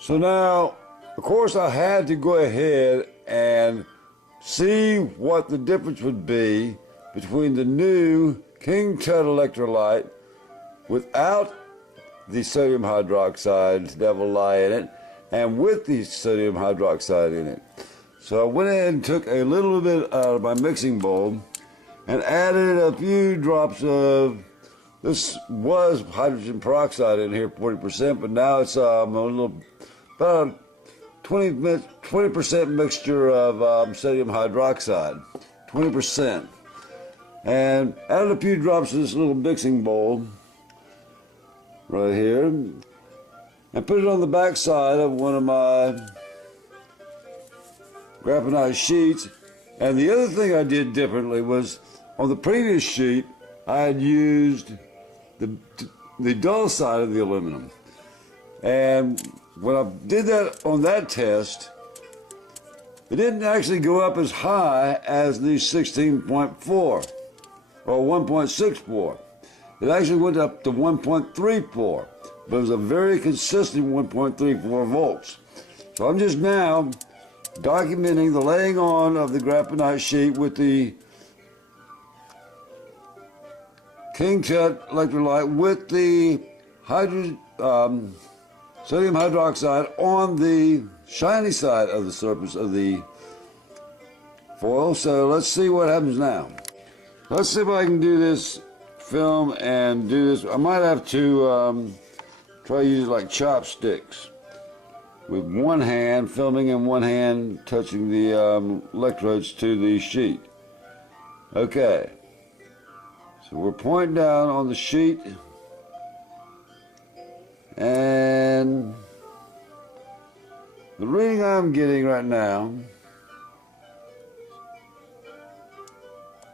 So now, of course, I had to go ahead and see what the difference would be between the new King Tut electrolyte without the sodium hydroxide devil lie in it and with the sodium hydroxide in it. So I went ahead and took a little bit out of my mixing bowl and added a few drops of, this was hydrogen peroxide in here, 40%, but now it's about a 20% mixture of sodium hydroxide, 20%. And added a few drops of this little mixing bowl right here and put it on the back side of one of my graphite sheets. And the other thing I did differently was on the previous sheet I had used the dull side of the aluminum, and when I did that on that test, it didn't actually go up as high as the 16.4 or 1.64. It actually went up to 1.34, but it was a very consistent 1.34 volts. So I'm just now documenting the laying on of the graphite sheet with the King Tut electrolyte with the sodium hydroxide on the shiny side of the surface of the foil. So let's see what happens now. Let's see if I can do this film and do this. I might have to try to use like chopsticks with one hand filming and one hand touching the electrodes to the sheet. Okay. So we're pointing down on the sheet, and the reading I'm getting right now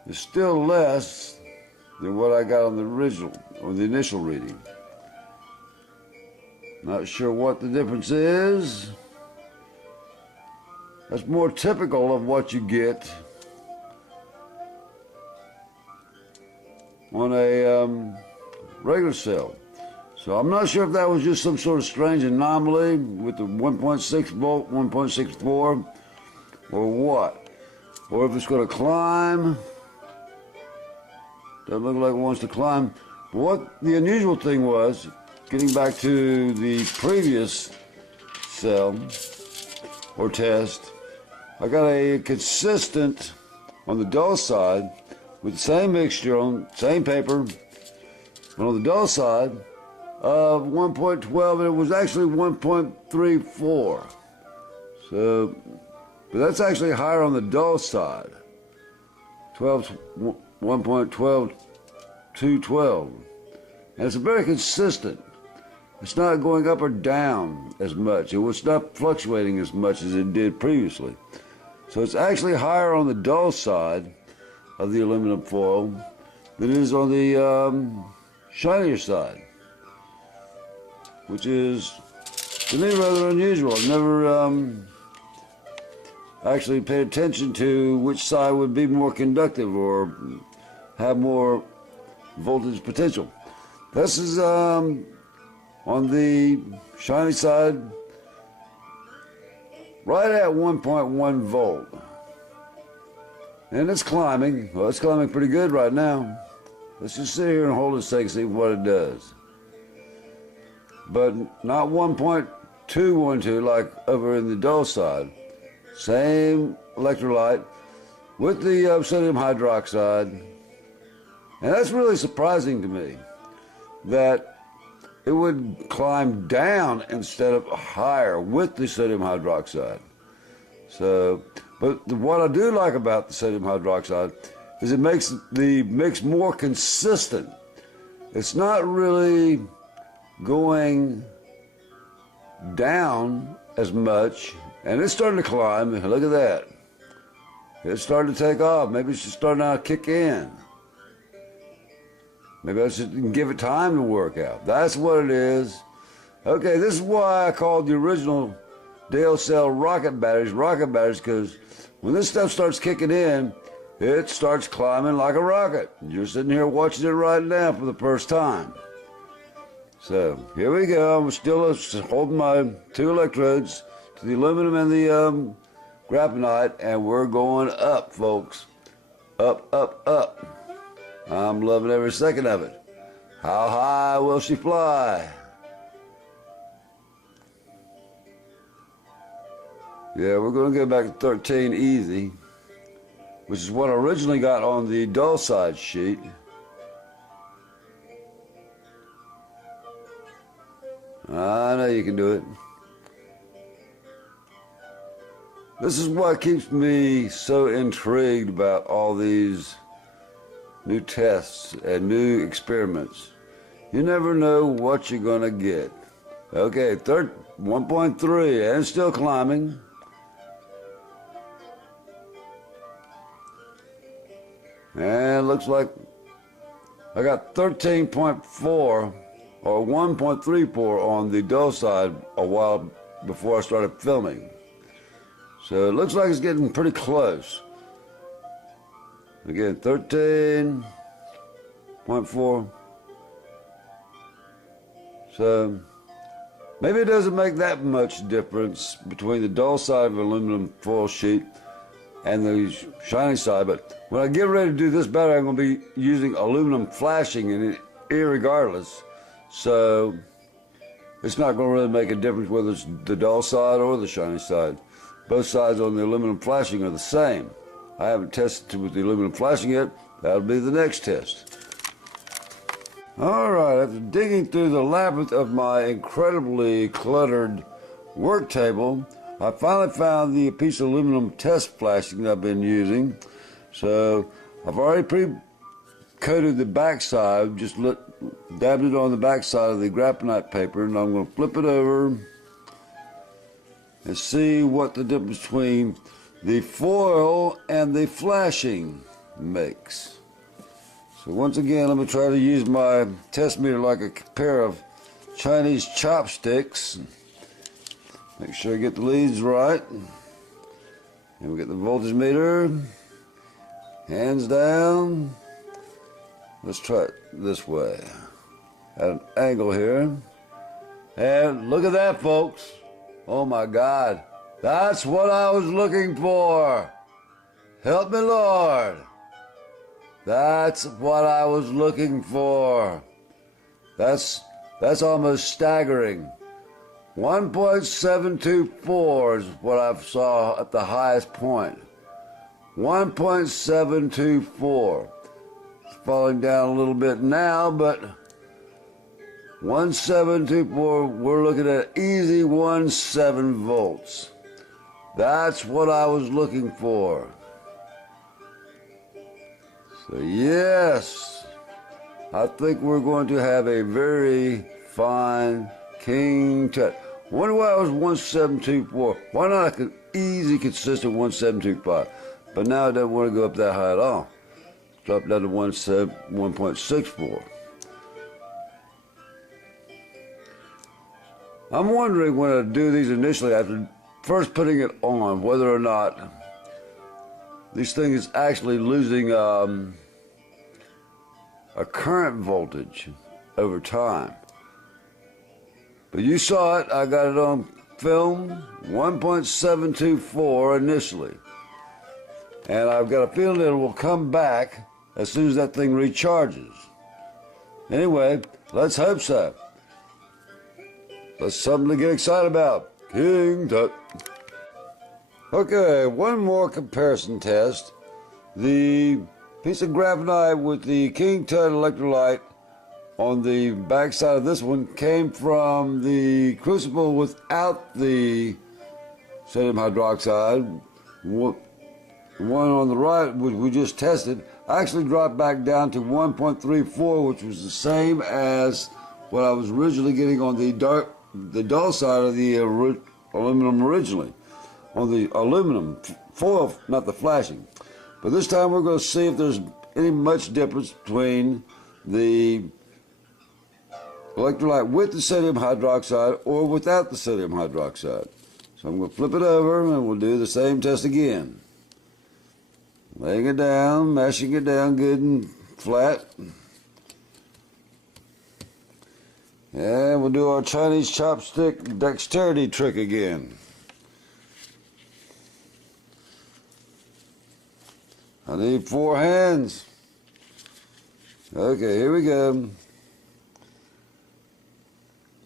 is still less than what I got on the original or the initial reading. Not sure what the difference is. That's more typical of what you get on a regular cell. So I'm not sure if that was just some sort of strange anomaly with the 1.6 volt, 1.64, or what. Or if it's going to climb. Doesn't look like it wants to climb. But what the unusual thing was, getting back to the previous cell or test, I got a consistent on the dull side with the same mixture on same paper, but on the dull side of 1.12, and it was actually 1.34. So, but that's actually higher on the dull side. 1.12 to 12, and it's very consistent. It's not going up or down as much. It was not fluctuating as much as it did previously. So it's actually higher on the dull side of the aluminum foil than it is on the shinier side, which is, to me, rather unusual. I've never actually paid attention to which side would be more conductive or have more voltage potential. This is on the shiny side, right at 1.1 volt. And it's climbing. Well, it's climbing pretty good right now. Let's just sit here and hold it a second, see what it does. But not 1.212 like over in the dull side. Same electrolyte with the sodium hydroxide. And that's really surprising to me, that it would climb down instead of higher with the sodium hydroxide. So, but what I do like about the sodium hydroxide is it makes the mix more consistent. It's not really going down as much, and it's starting to climb. Look at that. It's starting to take off. Maybe it's just starting to kick in. Maybe I should give it time to work out. That's what it is. Okay, this is why I called the original Dale Cell rocket batteries, because when this stuff starts kicking in, it starts climbing like a rocket. You're sitting here watching it right now for the first time. So here we go. I'm still holding my two electrodes to the aluminum and the graphite, and we're going up, folks. Up, up, up. I'm loving every second of it. How high will she fly? Yeah, we're going to go back to 13 easy, which is what I originally got on the dull side sheet. I know you can do it. This is what keeps me so intrigued about all these new tests and new experiments. You never know what you're going to get. Okay, 1.3 and still climbing. And looks like I got 13.4 or 1.34 on the dull side a while before I started filming. So it looks like it's getting pretty close. Again, 13.4. So maybe it doesn't make that much difference between the dull side of aluminum foil sheet and the shiny side, but when I get ready to do this battery, I'm going to be using aluminum flashing in it irregardless. So it's not going to really make a difference whether it's the dull side or the shiny side. Both sides on the aluminum flashing are the same. I haven't tested with the aluminum flashing yet. That'll be the next test. All right, after digging through the labyrinth of my incredibly cluttered work table, I finally found the piece of aluminum test flashing that I've been using. So I've already pre-coated the backside, just dabbed it on the backside of the graphite paper, and I'm going to flip it over and see what the difference between the foil and the flashing makes. So once again, let me try to use my test meter like a pair of Chinese chopsticks. Make sure I get the leads right. And we get the voltage meter. Hands down. Let's try it this way. At an angle here. And look at that, folks. Oh my God. That's what I was looking for. Help me, Lord. That's what I was looking for. That's almost staggering. 1.724 is what I saw at the highest point. 1.724. It's falling down a little bit now, but 1.724, we're looking at easy 17 volts. That's what I was looking for. So yes, I think we're going to have a very fine King Tut. Wonder why it was 1724. Why not an easy, consistent 1725? But now I don't want to go up that high at all. Drop down to 1.64. I'm wondering when I do these initially, after first putting it on, whether or not this thing is actually losing a current voltage over time. But you saw it, I got it on film, 1.724 initially. And I've got a feeling it will come back as soon as that thing recharges. Anyway, let's hope so. That's something to get excited about. King Tut. Okay, one more comparison test. The piece of graphite with the King Tut electrolyte on the back side of this one came from the crucible without the sodium hydroxide. The one on the right, which we just tested, actually dropped back down to 1.34, which was the same as what I was originally getting on the dull side of the aluminum originally. On the aluminum foil, not the flashing. But this time we're going to see if there's any much difference between the electrolyte with the sodium hydroxide or without the sodium hydroxide. So I'm going to flip it over and we'll do the same test again. Laying it down, mashing it down good and flat. And we'll do our Chinese chopstick dexterity trick again. I need 4 hands. Okay, here we go.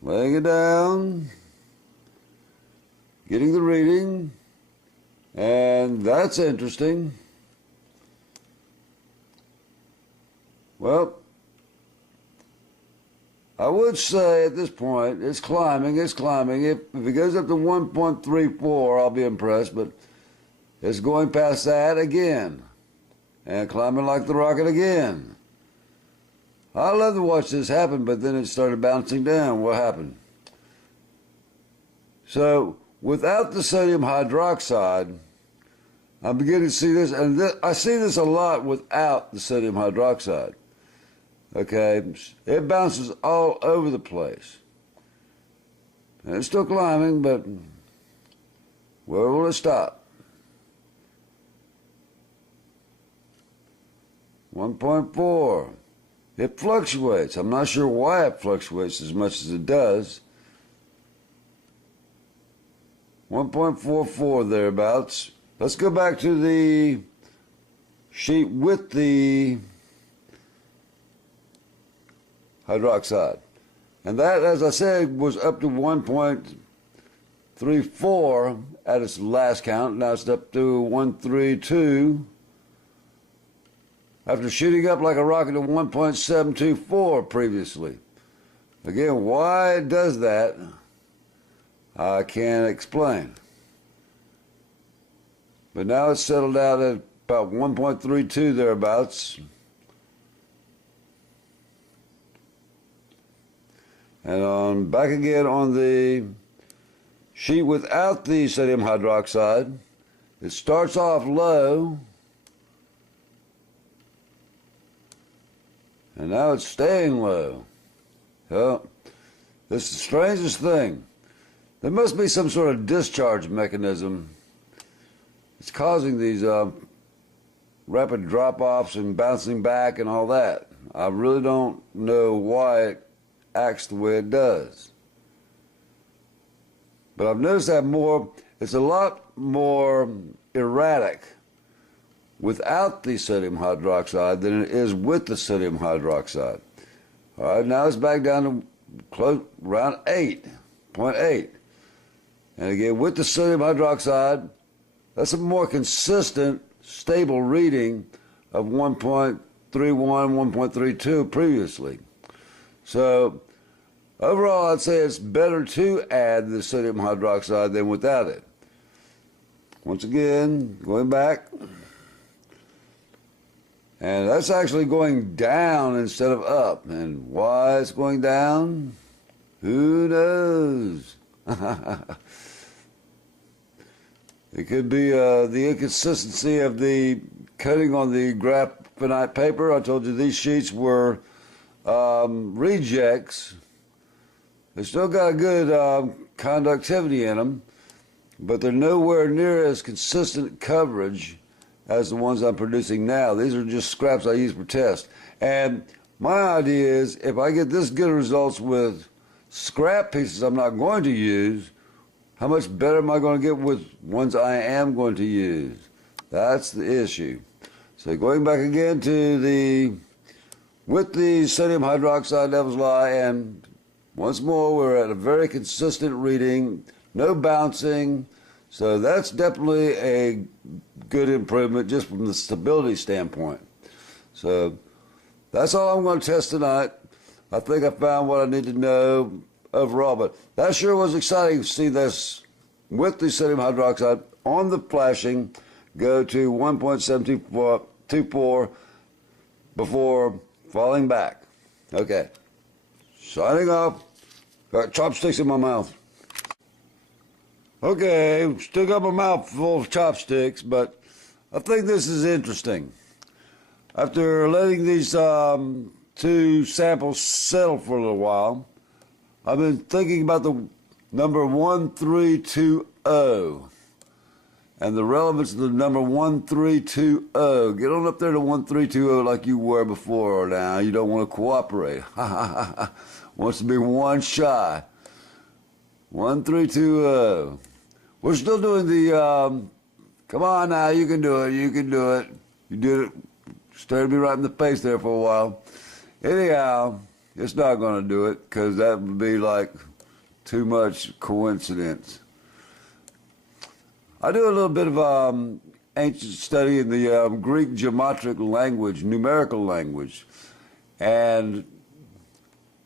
Laying it down. Getting the reading. And that's interesting. Well, I would say at this point, it's climbing. If it goes up to 1.34, I'll be impressed, but it's going past that again. And climbing like the rocket again. I love to watch this happen, but then it started bouncing down. What happened? So, without the sodium hydroxide, I'm beginning to see this, and I see this a lot without the sodium hydroxide. Okay, it bounces all over the place. And it's still climbing, but where will it stop? 1.4. It fluctuates. I'm not sure why it fluctuates as much as it does. 1.44 thereabouts. Let's go back to the sheet with the hydroxide. And that, as I said, was up to 1.34 at its last count. Now it's up to 132 after shooting up like a rocket to 1.724 previously. Again, why it does that, I can't explain. But now it's settled out at about 1.32 thereabouts. And back again on the sheet without the sodium hydroxide. It starts off low. And now it's staying low. Well, this is the strangest thing. There must be some sort of discharge mechanism. It's causing these rapid drop-offs and bouncing back and all that. I really don't know why it acts the way it does. But I've noticed that it's a lot more erratic without the sodium hydroxide than it is with the sodium hydroxide. All right, now it's back down to close around 8.8. And again, with the sodium hydroxide, that's a more consistent, stable reading of 1.31, 1.32 previously. So, overall, I'd say it's better to add the sodium hydroxide than without it. Once again, going back. And that's actually going down instead of up. And why it's going down? Who knows? It could be the inconsistency of the coating on the graphite paper. I told you these sheets were rejects. They still got a good conductivity in them, but they're nowhere near as consistent coverage as the ones I'm producing now. These are just scraps I use for test. And my idea is if I get this good results with scrap pieces I'm not going to use, how much better am I going to get with ones I am going to use? That's the issue. So going back again to with the sodium hydroxide levels lie, and once more we're at a very consistent reading, no bouncing. So that's definitely a good improvement just from the stability standpoint. So that's all I'm going to test tonight. I think I found what I need to know overall, but that sure was exciting to see this with the sodium hydroxide on the flashing go to 1.724 before falling back. Okay, signing off. Got chopsticks in my mouth. Okay, still got my mouth full of chopsticks, but I think this is interesting. After letting these two samples settle for a little while, I've been thinking about the number 1320. and the relevance of the number 1320. Get on up there to 1320 like you were before now. You don't want to cooperate. Wants to be one shy. 1320. We're still doing the, come on now, you can do it, you can do it. You did it, stared me right in the face there for a while. Anyhow, it's not going to do it, because that would be like too much coincidence. I do a little bit of ancient study in the Greek geometric language, numerical language, and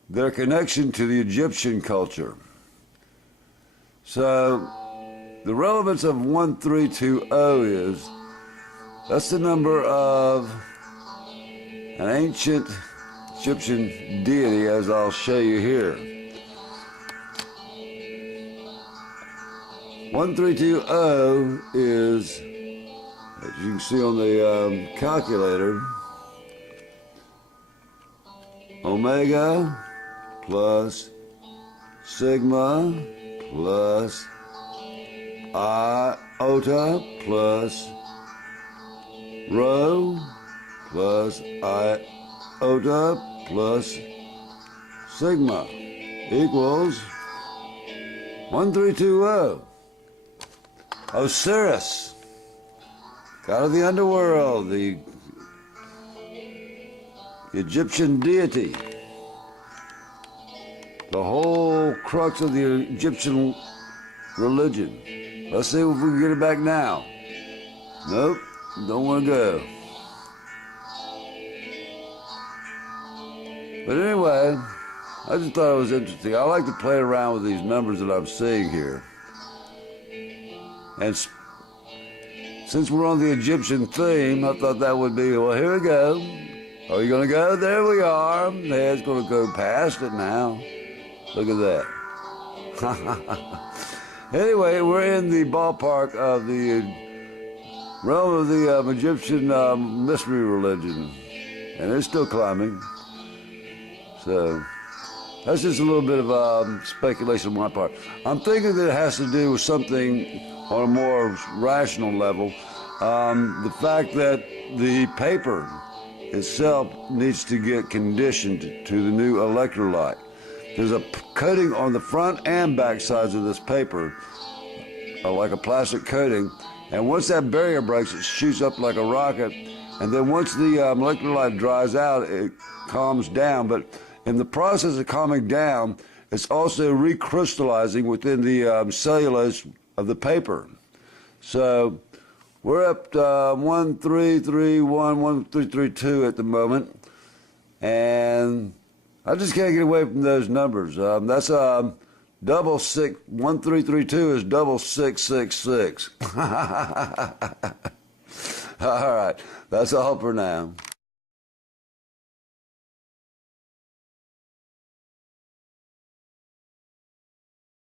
their connection to the Egyptian culture. So the relevance of 1320 is, that's the number of an ancient Egyptian deity, as I'll show you here. 1320 is, as you can see on the calculator, omega plus sigma plus iota plus rho plus iota plus sigma equals 1320. Osiris, god of the underworld, the Egyptian deity, the whole crux of the Egyptian religion. Let's see if we can get it back now. Nope, don't want to go. But anyway, I just thought it was interesting. I like to play around with these numbers that I'm seeing here. And since we're on the Egyptian theme, I thought that would be, well, here we go. Are you going to go? There we are. The head's going to go past it now. Look at that. Anyway, we're in the ballpark of the realm of the Egyptian mystery religion. And it's still climbing. So that's just a little bit of speculation on my part. I'm thinking that it has to do with something on a more rational level. The fact that the paper itself needs to get conditioned to the new electrolyte. There's a coating on the front and back sides of this paper, like a plastic coating, and once that barrier breaks, it shoots up like a rocket, and then once the electrolyte dries out, it calms down. But in the process of calming down, it's also recrystallizing within the cellulose of the paper. So we're up to 1331, 1332 at the moment, and I just can't get away from those numbers. That's double six. 1332 is 6666. All right, that's all for now.